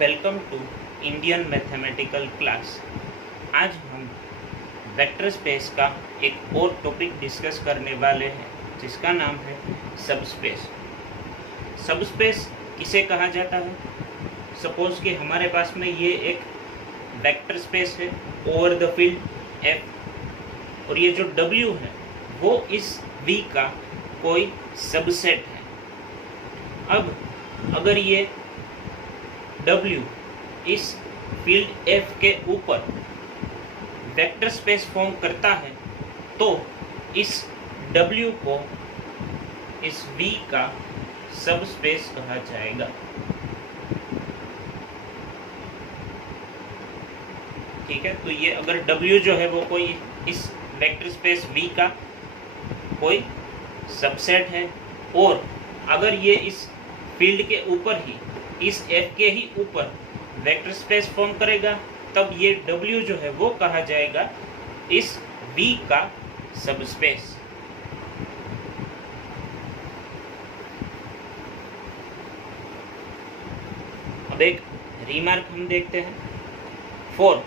Welcome to Indian mathematical class. आज हम vector space का एक और टॉपिक डिस्कस करने वाले हैं जिसका नाम है सबस्पेस। सबस्पेस किसे कहा जाता है? सपोज कि हमारे पास में ये एक वेक्टर स्पेस है ओवर द फील्ड F और ये जो W है वो इस V का कोई सबसेट है। अब अगर ये W इस फील्ड F के ऊपर वेक्टर स्पेस फॉर्म करता है तो इस W को इस V का सबस्पेस कहा जाएगा। ठीक है, तो ये अगर W जो है वो कोई इस वेक्टर स्पेस V का कोई सबसेट है और अगर ये इस फील्ड के ऊपर ही इस F के ही ऊपर वेक्टर स्पेस फॉर्म करेगा तब ये W जो है वो कहा जाएगा इस V का सबस्पेस। अब एक रिमार्क हम देखते हैं। For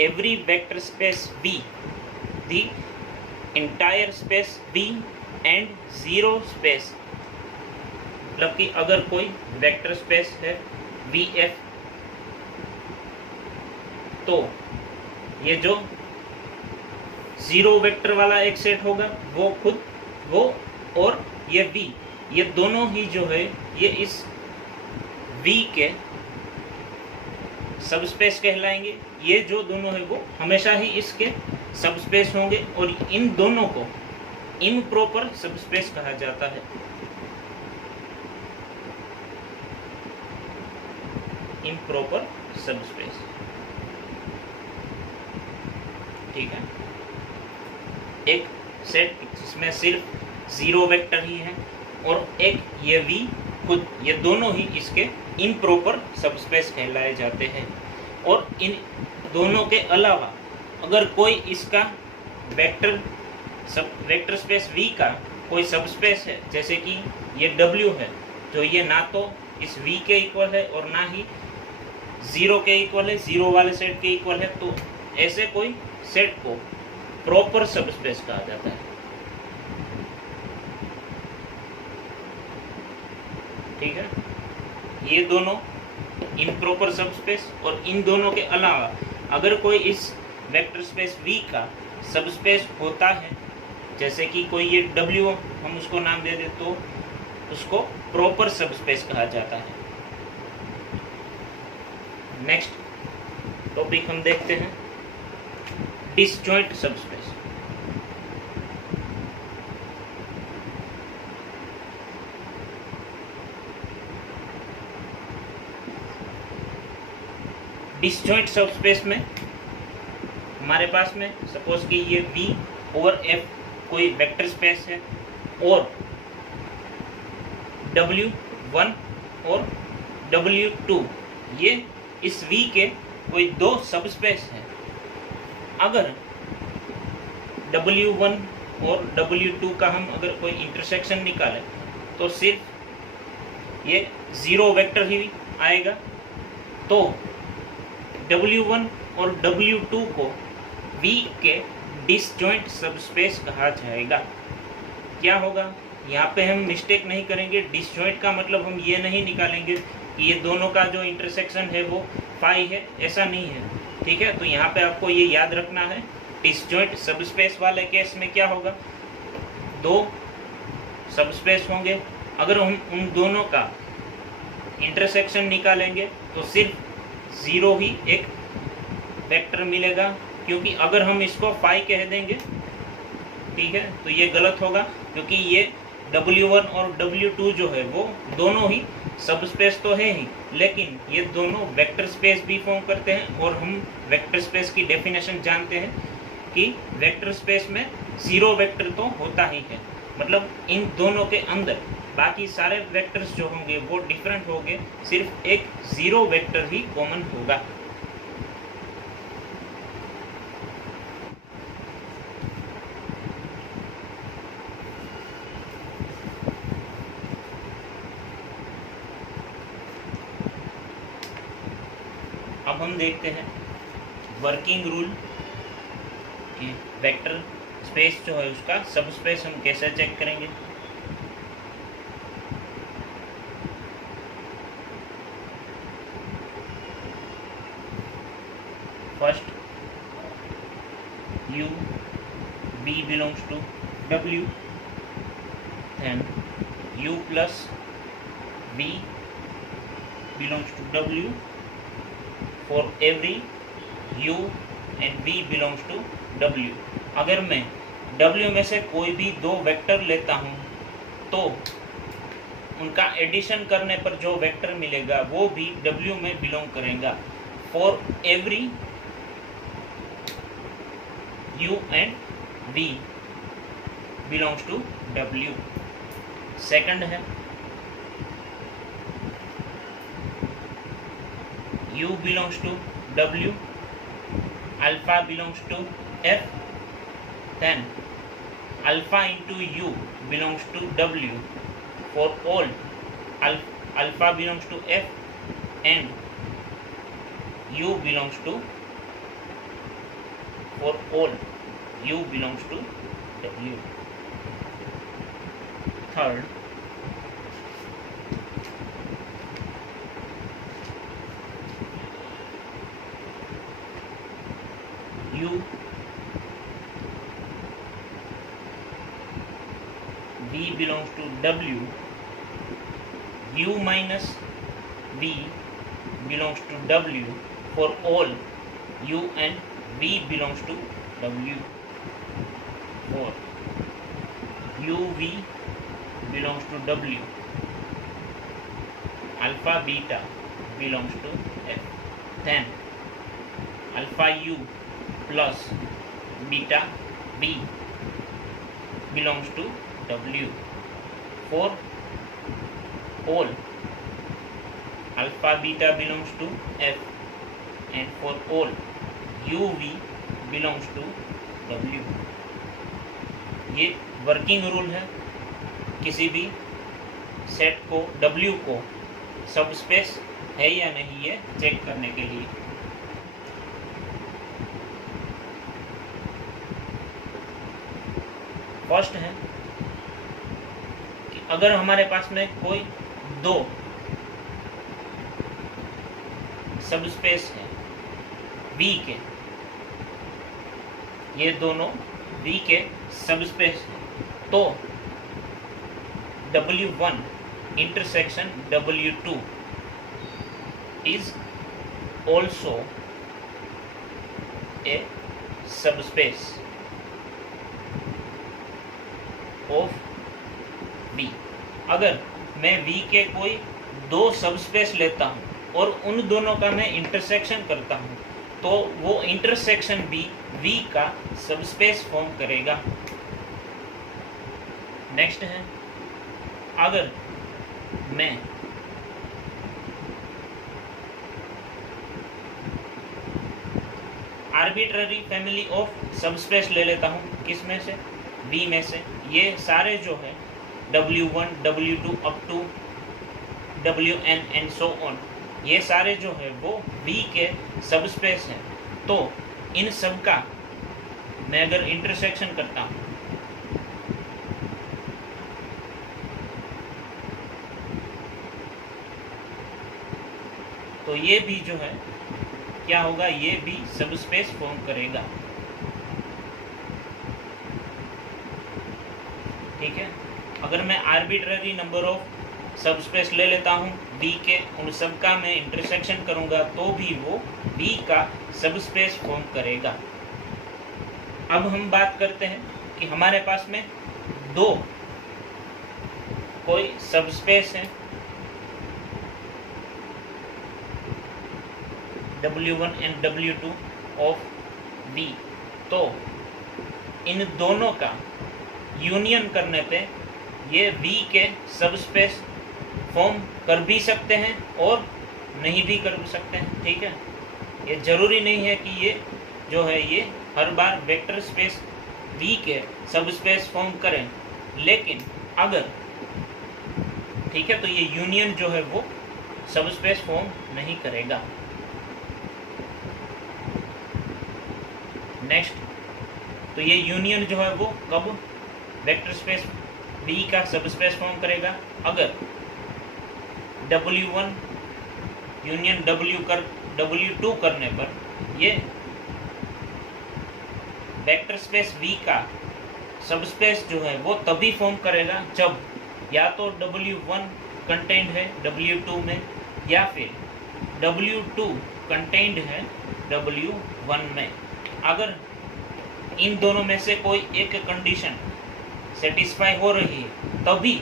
every vector space V the entire space V and zero space, मतलब कि अगर कोई वेक्टर स्पेस है VF तो ये जो जीरो वेक्टर वाला एक सेट होगा वो और ये V, ये दोनों ही जो है ये इस V के सबस्पेस कहलाएंगे। ये जो दोनों है वो हमेशा ही इसके सबस्पेस होंगे और इन दोनों को इम्प्रॉपर सबस्पेस कहा जाता है। इम्प्रॉपर सबस्पेस, ठीक है। एक सेट जिसमें सिर्फ जीरो वेक्टर ही है और एक ये V खुद, ये दोनों ही इसके इम्प्रॉपर सबस्पेस कहलाए जाते हैं। और इन दोनों के अलावा अगर कोई इसका वेक्टर स्पेस V का कोई सबस्पेस है, जैसे कि ये W है जो ये ना तो इस V के इक्वल है और ना ही जीरो के इक्वल है, जीरो वाले सेट के इक्वल है, तो ऐसे कोई सेट को प्रॉपर सबस्पेस कहा जाता है। ठीक है, ये दोनों इम्प्रॉपर सबस्पेस और इन दोनों के अलावा अगर कोई इस वेक्टर स्पेस V का सबस्पेस होता है, जैसे कि कोई ये W हम उसको नाम दे दे तो उसको प्रॉपर सबस्पेस कहा जाता है। नेक्स्ट टॉपिक हम देखते हैं डिसजॉइंट सबस्पेस। डिसजॉइंट सबस्पेस में हमारे पास में सपोज कि ये V ओवर F कोई वेक्टर स्पेस है और W1 और W2 ये इस V के कोई दो सबस्पेस हैं। अगर W1 और W2 का हम अगर कोई इंटरसेक्शन निकालें तो सिर्फ ये जीरो वेक्टर ही आएगा, तो W1 और W2 को V के डिसजॉइंट सबस्पेस कहा जाएगा। क्या होगा, यहाँ पे हम मिस्टेक नहीं करेंगे। डिसजॉइंट का मतलब हम ये नहीं निकालेंगे कि ये दोनों का जो इंटरसेक्शन है वो फाई है, ऐसा नहीं है। ठीक है, तो यहाँ पे आपको ये याद रखना है। डिसजॉइंट सबस्पेस वाले केस में क्या होगा, दो सबस्पेस होंगे। अगर हम उन दोनों का इंटरसेक्शन निकालेंगे तो सिर्फ जीरो ही एक वेक्टर मिलेगा, क्योंकि अगर हम इसको फाई कह देंगे, ठीक है, तो ये गलत होगा, क्योंकि ये W1 और W2 जो है वो दोनों ही सबस्पेस तो है ही, लेकिन ये दोनों वेक्टर स्पेस भी फॉर्म करते हैं। और हम वेक्टर स्पेस की डेफिनेशन जानते हैं कि वेक्टर स्पेस में जीरो वेक्टर तो होता ही है, मतलब इन दोनों के अंदर बाकी सारे वेक्टर्स जो होंगे वो डिफरेंट होंगे, सिर्फ एक जीरो वेक्टर ही कॉमन होगा। हम देखते हैं वर्किंग रूल कि वेक्टर स्पेस जो है उसका सब स्पेस हम कैसे चेक करेंगे। First u v belongs to w, then u plus v belongs to w for every u and v belongs to w। अगर मैं w में से कोई भी दो वेक्टर लेता हूँ तो उनका एडिशन करने पर जो वेक्टर मिलेगा वो भी w में बिलोंग करेगा। For every u and v belongs to w। Second है u belongs to w, alpha belongs to f, then alpha into u belongs to w for all alpha belongs to f and u belongs to for all u belongs to w। Third u v belongs to w, u minus v belongs to w for all u and v belongs to w। or uv belongs to w, alpha beta belongs to f, then alpha u plus beta b belongs to w for all alpha beta belongs to f and for all uv belongs to w। ये working rule है किसी भी set को w को सब space है या नहीं ये चेक करने के लिए। फर्स्ट है कि अगर हमारे पास में कोई दो सब स्पेस है v के, ये दोनों v के सब स्पेस है तो W1 intersection W2 is also a subspace of V। अगर मैं V के कोई दो सबस्पेस लेता हूँ और उन दोनों का मैं इंटरसेक्शन करता हूँ तो वो इंटरसेक्शन भी V का सबस्पेस फॉर्म करेगा। नेक्स्ट है अगर मैं आर्बिट्ररी फैमिली ऑफ सबस्पेस ले लेता हूँ, किस में से, V में से, ये सारे जो है W1, W2 up to Wn and so on, ये सारे जो है वो V के सबस्पेस हैं। तो इन सब का मैं अगर इंटरसेक्शन करता हूँ तो ये भी जो है क्या होगा, ये भी सबस्पेस फॉर्म करेगा। ठीक है, अगर मैं आर्बिट्ररी नंबर ऑफ सबस्पेस ले लेता हूँ V के, उन सब का मैं इंटरसेक्शन करूँगा तो भी वो V का सबस्पेस फॉर्म करेगा। अब हम बात करते हैं कि हमारे पास में दो कोई सबस्पेस है W1 and W2 of V, तो इन दोनों का यूनियन करने पे ये V के सबस्पेस फॉर्म कर भी सकते हैं और नहीं भी कर सकते हैं। ठीक है, ये जरूरी नहीं है कि ये जो है ये हर बार वेक्टर स्पेस V के सबस्पेस फॉर्म करें, लेकिन अगर ठीक है तो ये यूनियन जो है वो सबस्पेस फॉर्म नहीं करेगा। नेक्स्ट, तो ये यूनियन जो है वो कब वेक्टर स्पेस V का सब स्पेस फॉर्म करेगा? अगर W1 यूनियन W2 करने पर ये वेक्टर स्पेस V का सब स्पेस जो है वो तभी फॉर्म करेगा जब या तो W1 कंटेंट है W2 में, या फिर W2 कंटेंट है W1 में। अगर इन दोनों में से कोई एक कंडीशन सेटिस्फाई हो रही है तभी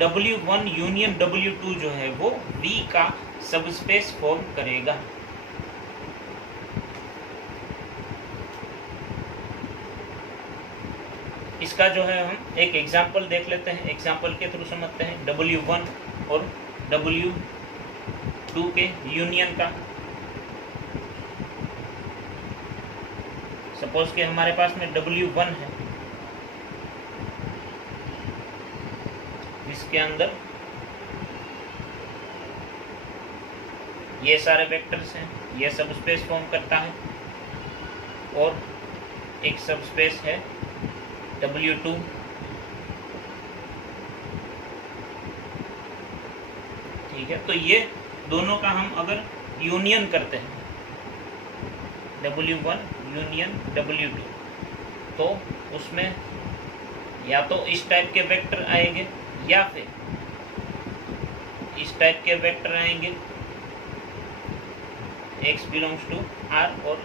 W1 यूनियन W2 जो है वो V का सब स्पेस फॉर्म करेगा। इसका जो है हम एक एग्जांपल देख लेते हैं, एग्जांपल के थ्रू समझते हैं W1 और W2 के यूनियन का। सपोज कि हमारे पास में W1 है, इसके अंदर ये सारे वेक्टर्स हैं, ये सब स्पेस फॉर्म करता है, और एक सब स्पेस है W2। ठीक है, तो ये दोनों का हम अगर यूनियन करते हैं W1 यूनियन W2, तो उसमें या तो इस टाइप के वेक्टर आएंगे या फिर इस टाइप के वेक्टर आएंगे, x बिलोंग्स टू R और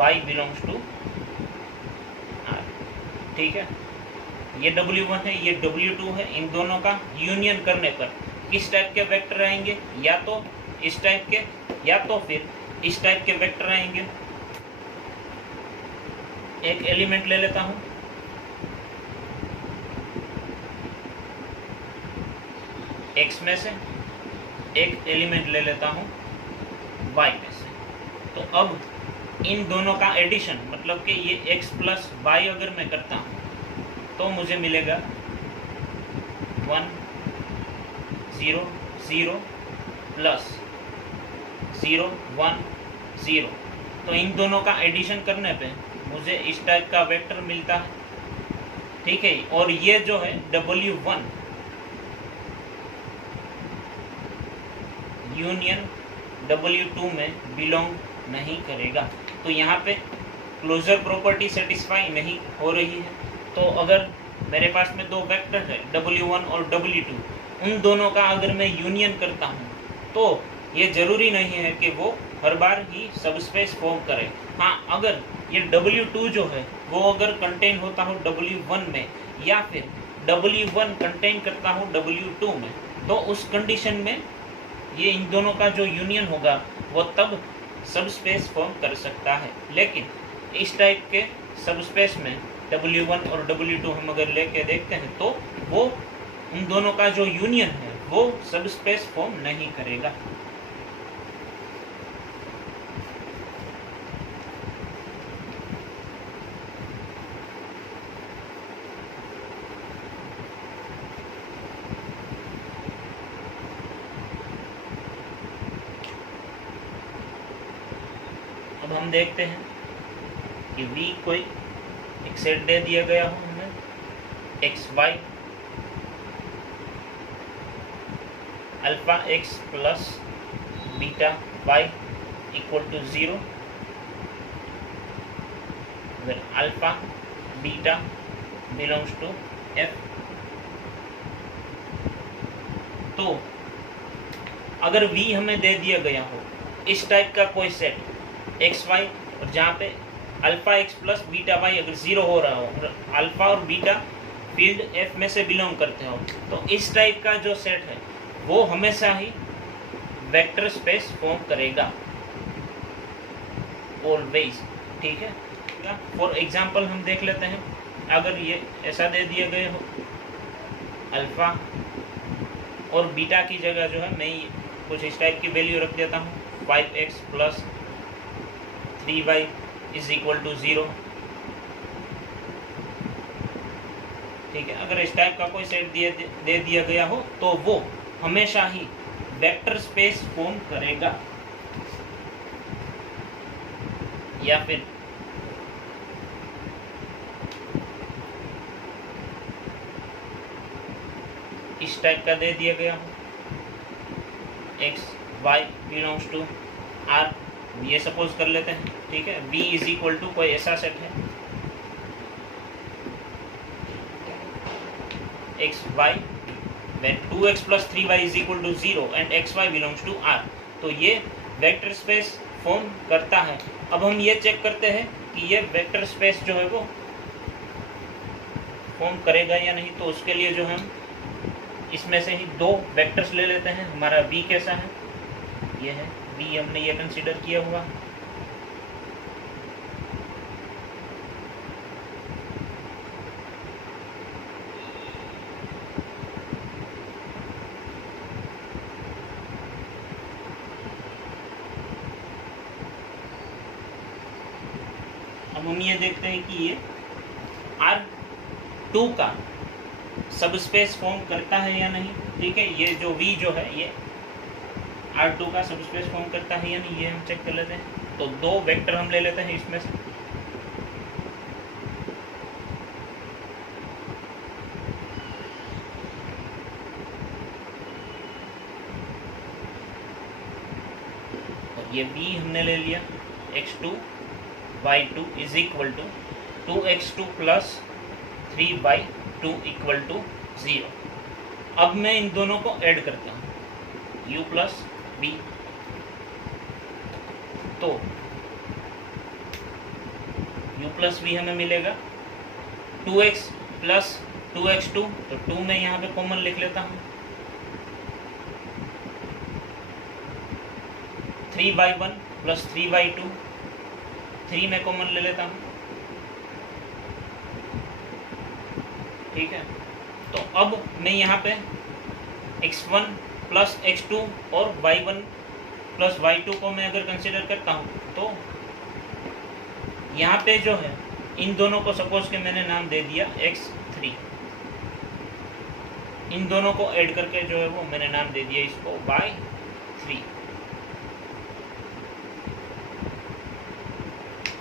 y बिलोंग्स टू R। ठीक है, ये W1 है, ये W2 है, इन दोनों का यूनियन करने पर किस टाइप के वेक्टर आएंगे? या तो इस टाइप के या तो फिर इस टाइप के वेक्टर आएंगे। एक एलिमेंट ले लेता हूं, x में से, एक एलिमेंट ले लेता हूं y में से। तो अब इन दोनों का एडिशन, मतलब कि ये x प्लस y अगर मैं करता हूं तो मुझे मिलेगा 1 0 0 प्लस 0 1 0। तो इन दोनों का एडिशन करने पे मुझे इस टाइप का वेक्टर मिलता है। ठीक है, और ये जो है W1 यूनियन W2 में बिलोंग नहीं करेगा। तो यहाँ पे क्लोजर प्रॉपर्टी सेटिस्फाई नहीं हो रही है। तो अगर मेरे पास में दो वेक्टर है W1 और W2, उन दोनों का अगर मैं यूनियन करता हूँ तो ये जरूरी नहीं है कि वो हर बार ही सब स्पेस फॉर्म करे। हाँ, अगर ये W2 जो है वो अगर कंटेन होता हो W1 में, या फिर W1 कंटेन करता हो W2 में, तो उस कंडीशन में ये इन दोनों का जो यूनियन होगा वो तब सब स्पेस फॉर्म कर सकता है। लेकिन इस टाइप के सब स्पेस में W1 और W2 हम अगर लेके देखते हैं तो वो उन दोनों का जो यूनियन है वो सब स्पेस फॉर्म नहीं करेगा। अब हम देखते हैं कि V कोई एक सेट दे दिया गया हो हमें, X Y alpha X plus beta Y equal to 0, where alpha beta belongs to f। तो अगर V हमें दे दिया गया हो इस टाइप का कोई सेट एक्स वाई, और जहाँ पे alpha X plus beta Y अगर 0 हो रहा हो, अल्फा और बीटा फील्ड एफ में से बिलोंग करते हो, तो इस टाइप का जो सेट है वो हमेशा ही वेक्टर स्पेस फॉर्म करेगा ऑलवेज। ठीक है, फॉर एग्जांपल हम देख लेते हैं, अगर ये ऐसा दे दिया गया हो अल्फा और बीटा की जगह जो है मैं कुछ इस टाइप की वैल्यू रख देता हूँ, 5x plus 3y is equal to 0। ठीक है, अगर इस टाइप का कोई सेट दे दिया गया हो तो वो हमेशा ही वेक्टर स्पेस फॉर्म करेगा। या फिर इस टाइप का दे दिया गया हो, X Y belongs to R, ये सपोज कर लेते हैं, ठीक है। बी इज इक्वल टू कोई ऐसा सेट है X Y when 2x plus 3y is equal to 0 and xy belongs to R, तो ये वेक्टर स्पेस फॉर्म करता है। अब हम ये चेक करते हैं कि ये वेक्टर स्पेस जो है वो फॉर्म करेगा या नहीं। तो उसके लिए जो हम इसमें से ही दो वेक्टर्स ले लेते हैं। हमारा v कैसा है, ये है v, हमने ये कंसीडर किया हुआ। अब हम ये देखते हैं कि ये R2 का सब स्पेस फॉर्म करता है या नहीं, ठीक है। ये जो V जो है ये R2 का सब स्पेस फॉर्म करता है या नहीं, ये हम चेक कर लेते हैं। तो दो वेक्टर हम ले लेते हैं इसमें से, और ये V हमने ले लिया x2 y2 is equal to 2x2 plus 3y2 equal to 0। अब मैं इन दोनों को ऐड करता हूँ, u प्लस b, तो u प्लस b हमें मिलेगा 2x प्लस 2x2, तो 2 में यहाँ पे कॉमन लिख लेता हूँ, 3y1 प्लस 3y2, 3 में कॉमन ले लेता हूँ, ठीक है। तो अब मैं यहाँ पे x1 प्लस x2 और y1 प्लस y2 को मैं अगर कंसिडर करता हूँ, तो यहाँ पे जो है इन दोनों को सपोज के मैंने नाम दे दिया x3, इन दोनों को ऐड करके जो है वो मैंने नाम दे दिया इसको y3।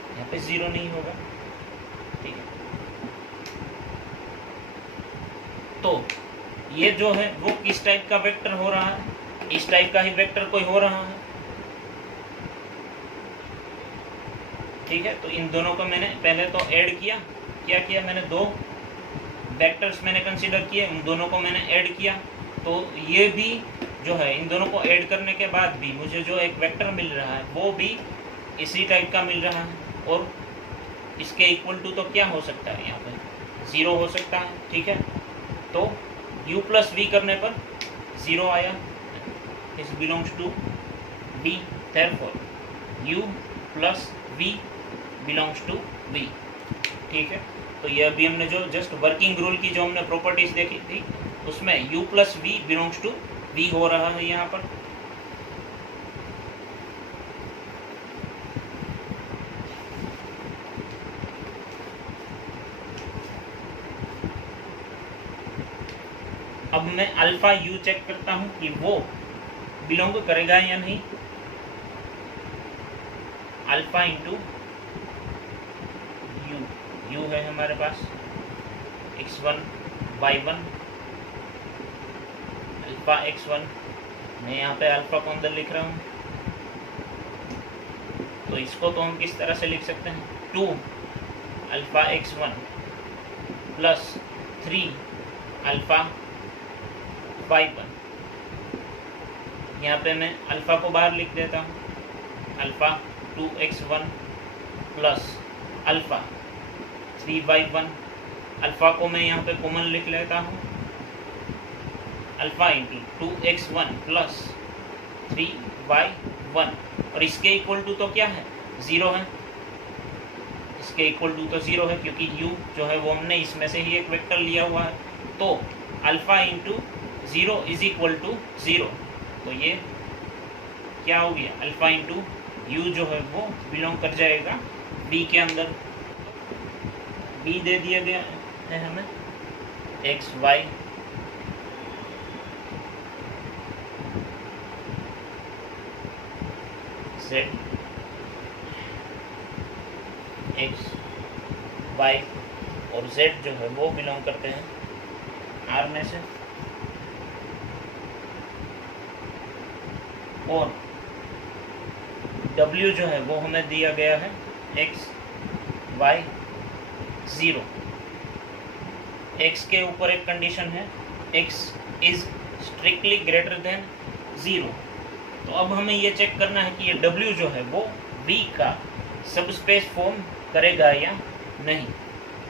यहाँ पे 0 नहीं होगा, ठीक है। तो ये जो है वो किस टाइप का वेक्टर हो रहा है, इस टाइप का ही वेक्टर कोई हो रहा है, ठीक है। तो इन दोनों को मैंने पहले तो ऐड किया, क्या किया मैंने, दो वेक्टर्स मैंने कंसीडर किए, उन दोनों को मैंने ऐड किया। तो ये भी जो है इन दोनों को ऐड करने के बाद भी मुझे जो एक वेक्टर मिल रहा है वो भी इसी टाइप का मिल रहा है, और इसके इक्वल टू तो क्या हो सकता है, यहाँ पे 0 हो सकता है, ठीक है। तो u प्लस v करने पर 0 आया, this belongs to v, therefore u plus v belongs to v, ठीक है। तो ये अभी हमने जो जस्ट वर्किंग रूल की जो हमने प्रॉपर्टीज देखी थी उसमें u plus v belongs to v हो रहा है यहाँ पर। अब मैं अल्फा यू चेक करता हूं कि वो बिलोंग करेगा या नहीं। अल्फा इंटू यू, यू है हमारे पास x1 y1, अल्फा x1, मैं यहाँ पे अल्फा को अंदर लिख रहा हूँ। तो इसको तो हम किस तरह से लिख सकते हैं, 2 alpha x1 plus 3 alpha y1, यहाँ पे मैं अल्फ़ा को बाहर लिख देता हूँ, alpha 2x1 plus alpha 3y1, alpha को मैं यहाँ पे कॉमन लिख लेता हूँ, alpha into 2x1 plus 3y1, और इसके इक्वल टू तो क्या है, 0 है, इसके इक्वल टू तो 0 है क्योंकि u जो है वो हमने इसमें से ही एक वेक्टर लिया हुआ है। तो alpha into 0 is equal to 0, तो ये क्या हो गया, अल्फ़ा इंटू यू जो है वो बिलोंग कर जाएगा b के अंदर। b दे दिया गया है हमें x y z, x y और z जो है वो बिलोंग करते हैं R में से। और W जो है वो हमें दिया गया है x y 0। x के ऊपर एक कंडीशन है x is strictly greater than 0। तो अब हमें ये चेक करना है कि ये W जो है वो V का सब स्पेस फॉर्म करेगा या नहीं।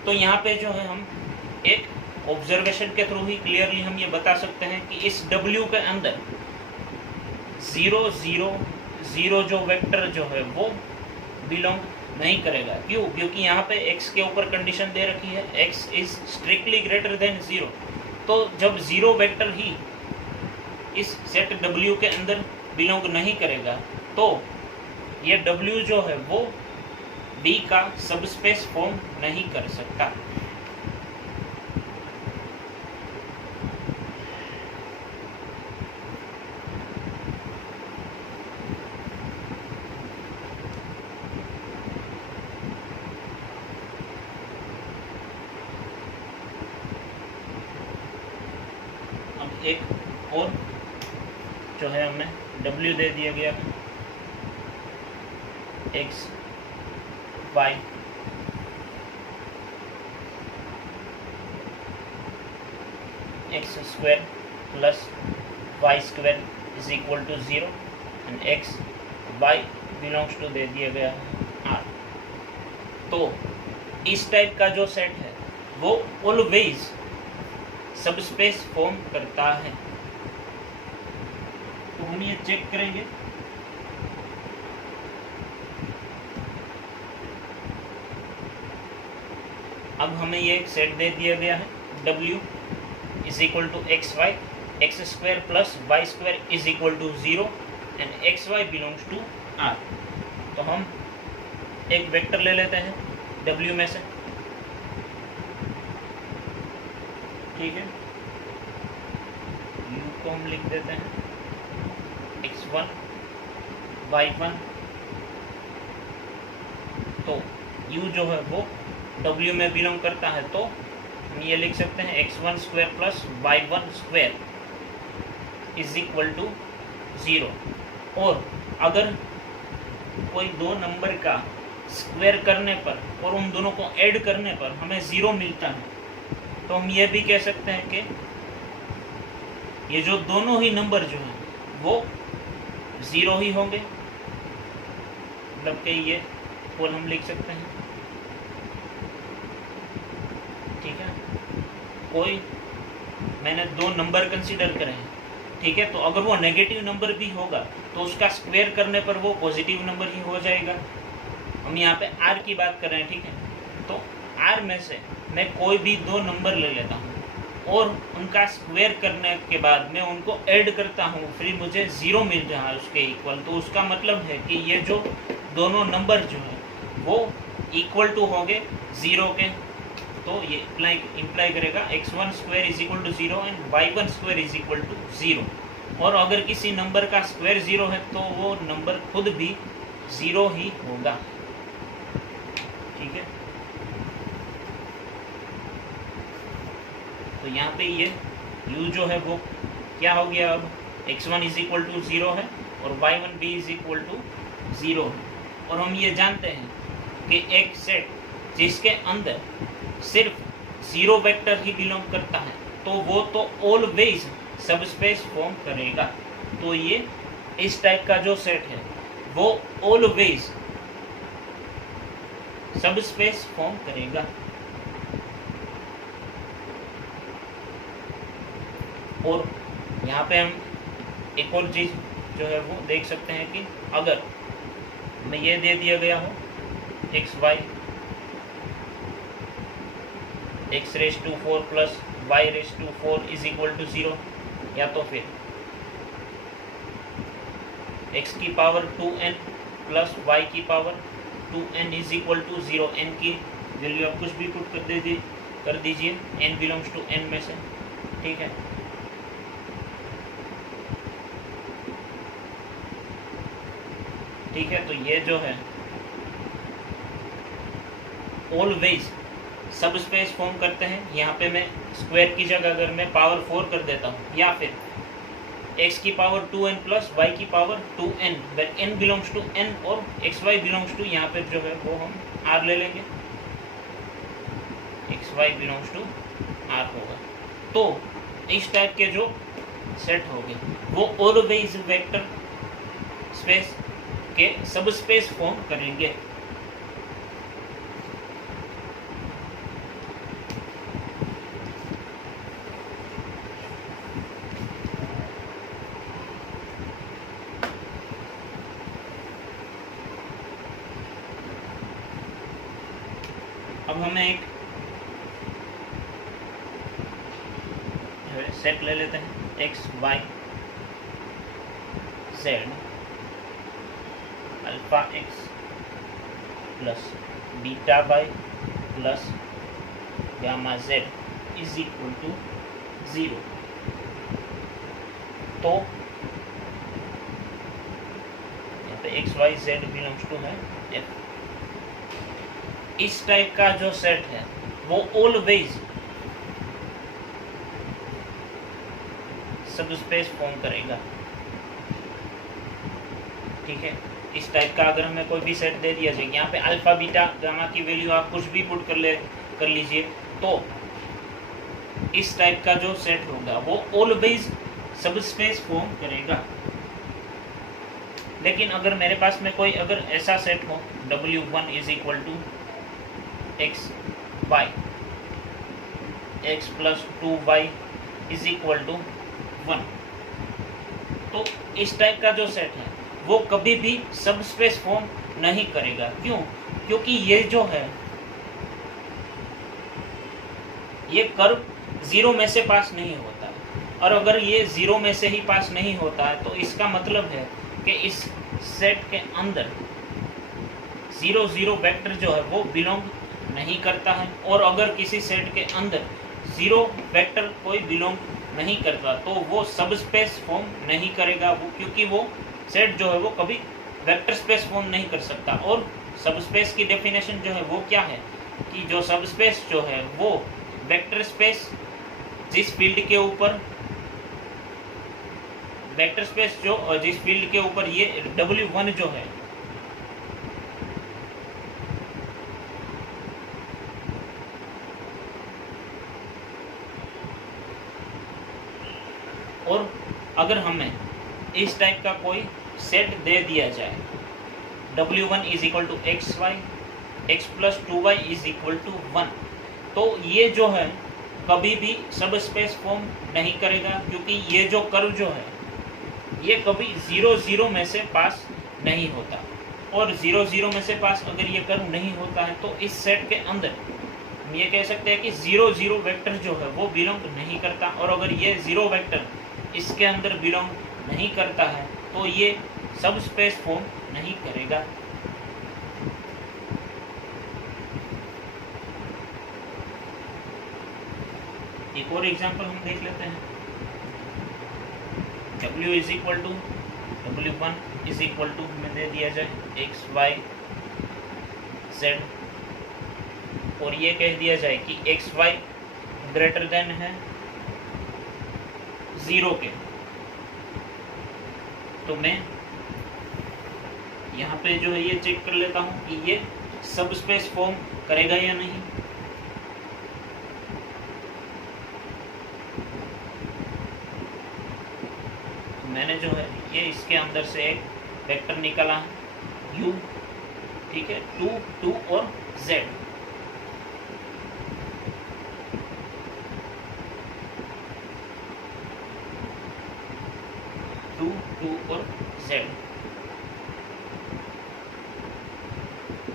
तो यहाँ पे जो है हम एक ऑब्जर्वेशन के थ्रू ही क्लियरली हम ये बता सकते हैं कि इस W के अंदर 0 0 0 जो वेक्टर जो है वो बिलोंग नहीं करेगा। क्यों? क्योंकि यहाँ पे x के ऊपर कंडीशन दे रखी है x is strictly greater than 0। तो जब 0 वेक्टर ही इस सेट W के अंदर बिलोंग नहीं करेगा तो ये W जो है वो B का सबस्पेस फॉर्म नहीं कर सकता। अब एक और जो है हमें W दे दिया गया है x y x square plus y square is equal to 0 and x y belongs to दे दिया गया है R। तो इस टाइप का जो सेट है वो ऑलवेज सबस्पेस फॉर्म करता है। तो हम ये चेक करेंगे। अब हमें ये एक सेट दे दिया गया है W is equal to X Y X square plus Y square is equal to 0 and X Y belongs to R। तो हम एक वेक्टर ले लेते हैं W में से, ठीक है। U को हम लिख देते हैं x1 y1। तो U जो है वो W में बिलोंग करता है, तो हम ये लिख सकते हैं x1 square plus y1 square is equal to 0। और अगर कोई दो नंबर का स्क्वायर करने पर और उन दोनों को ऐड करने पर हमें 0 मिलता है तो हम ये भी कह सकते हैं कि ये जो दोनों ही नंबर जो हैं वो 0 ही होंगे, मतलब कि ये पोल हम लिख सकते हैं, ठीक है। कोई मैंने दो नंबर कंसीडर करे हैं, ठीक है। तो अगर वो नेगेटिव नंबर भी होगा तो उसका स्क्वायर करने पर वो पॉजिटिव नंबर ही हो जाएगा। हम यहाँ पे R की बात कर रहे हैं, ठीक है। तो R में से मैं कोई भी दो नंबर ले लेता हूँ और उनका स्क्वायर करने के बाद मैं उनको ऐड करता हूँ, फिर मुझे 0 मिल रहा है उसके इक्वल। तो उसका मतलब है कि ये जो दोनों नंबर जो है वो इक्वल टू होंगे 0 के। तो ये इम्प्लाई करेगा x1 square is equal to 0 and y1 square is equal to 0। और अगर किसी नंबर का स्क्वायर 0 है तो वो नंबर खुद भी 0 ही होगा, ठीक है। तो यहाँ पे ये u जो है वो क्या हो गया, अब x1 इज इक्वल टू 0 है और y1 भी इज इक्वल टू 0 है। और हम ये जानते हैं कि एक सेट जिसके अंदर सिर्फ 0 वेक्टर ही बिलोंग करता है तो वो तो ऑलवेज सबस्पेस फॉर्म करेगा। तो ये इस टाइप का जो सेट है वो ऑलवेज सबस्पेस फॉर्म करेगा। और यहाँ पे हम एक और चीज़ जो है वो देख सकते हैं कि अगर मैं ये दे दिया गया हो X Y X raise to 4 plus Y raise to 4 is equal to 0, या तो फिर x की पावर 2n प्लस y की power 2n is equal to 0। n की वैल्यू आप कुछ भी पुट कर दीजिए n बिलोंग्स टू n में से, ठीक है। ठीक है, तो ये जो है ऑलवेज सब स्पेस फॉर्म करते हैं। यहाँ पे मैं स्क्वायर की जगह अगर मैं पावर 4 कर देता हूँ या फिर x की पावर 2n प्लस y की power 2n, where n belongs to n और xy बिलोंग्स टू, यहाँ पे जो है वो हम r ले लेंगे, xy बिलोंग्स टू r होगा। तो इस टाइप के जो सेट हो गए वो ऑलवेज वेक्टर स्पेस के सब स्पेस फॉर्म करेंगे। अब हमें एक सेट ले लेते हैं, X Y Z alpha X plus beta Y plus gamma Z is equal to 0। तो यहाँ पे X Y Z belongs to है एफ। इस टाइप का जो सेट है वो ऑलवेज सब स्पेस फॉर्म करेगा, ठीक है। इस टाइप का अगर हमें कोई भी सेट दे दिया जाए, यहाँ पे अल्फा बीटा गामा की वैल्यू आप कुछ भी पुट कर लीजिए, तो इस टाइप का जो सेट होगा वो ऑलवेज सब स्पेस फॉर्म करेगा। लेकिन अगर मेरे पास में कोई अगर ऐसा सेट हो W1 is equal to X Y, X plus 2y is equal to 1, तो इस टाइप का जो सेट है वो कभी भी सब स्पेस फॉर्म नहीं करेगा। क्यों? क्योंकि ये जो है ये कर्व 0 में से पास नहीं होता, और अगर ये 0 में से ही पास नहीं होता है तो इसका मतलब है कि इस सेट के अंदर 0 0 वेक्टर जो है वो बिलोंग नहीं करता है। और अगर किसी सेट के अंदर 0 वेक्टर कोई बिलोंग नहीं करता तो वो सब स्पेस फॉर्म नहीं करेगा, वो क्योंकि वो सेट जो है वो कभी वेक्टर स्पेस फॉर्म नहीं कर सकता। और सब स्पेस की डेफिनेशन जो है वो क्या है कि जो सब स्पेस जो है वो वेक्टर स्पेस जिस फील्ड के ऊपर वेक्टर स्पेस जो जिस फील्ड के ऊपर ये W1 जो है और अगर हमें इस टाइप का कोई सेट दे दिया जाए W1 is equal to X Y, X plus 2y is equal to 1, तो ये जो है कभी भी सब स्पेस फॉर्म नहीं करेगा, क्योंकि ये जो कर्व जो है ये कभी 0 0 में से पास नहीं होता। और 0 0 में से पास अगर ये कर्व नहीं होता है तो इस सेट के अंदर हम ये कह सकते हैं कि 0 0 वेक्टर जो है वो बिलोंग नहीं करता। और अगर ये 0 वेक्टर इसके अंदर बिलोंग नहीं करता है तो ये सब स्पेस फॉर्म नहीं करेगा। एक और एग्जांपल हम देख लेते हैं। W is equal to W1 is equal to हमें दे दिया जाए एक्स वाई जेड, और ये कह दिया जाए कि एक्स वाई ग्रेटर देन है 0 के, तो मैं यहाँ पे जो है ये चेक कर लेता हूँ कि ये सब स्पेस फॉर्म करेगा या नहीं। तो मैंने जो है ये इसके अंदर से एक वेक्टर निकाला u, ठीक है, 2 2 और z, और z।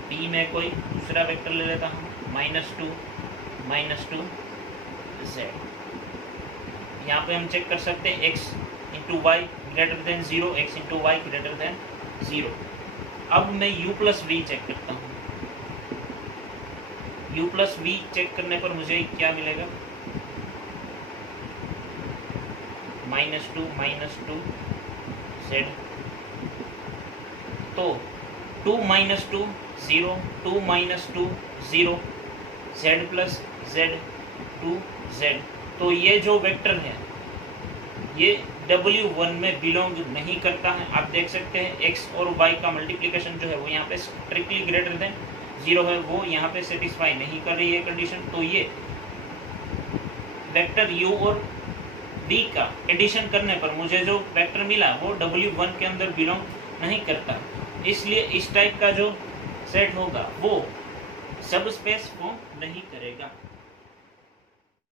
b में कोई दूसरा वेक्टर ले लेता हूँ -2 z। यहाँ पे हम चेक कर सकते हैं x into Y greater than 0, x into Y greater than 0। अब मैं u प्लस वी चेक करता हूँ। u प्लस वी चेक करने पर मुझे क्या मिलेगा? -2 z। तो 2 - 2 0, 2 - 2 0, z प्लस z 2z। तो ये जो वेक्टर है ये W1 में बिलोंग नहीं करता है। आप देख सकते हैं x और y का मल्टीप्लिकेशन जो है वो यहाँ पे स्ट्रिक्टली ग्रेटर देन 0 है, वो यहाँ पे सेटिस्फाई नहीं कर रही है कंडीशन। तो ये वेक्टर u और v का एडिशन करने पर मुझे जो वेक्टर मिला वो W1 के अंदर बिलोंग नहीं करता, इसलिए इस टाइप का जो सेट होगा वो सब स्पेस फॉर्म नहीं करेगा।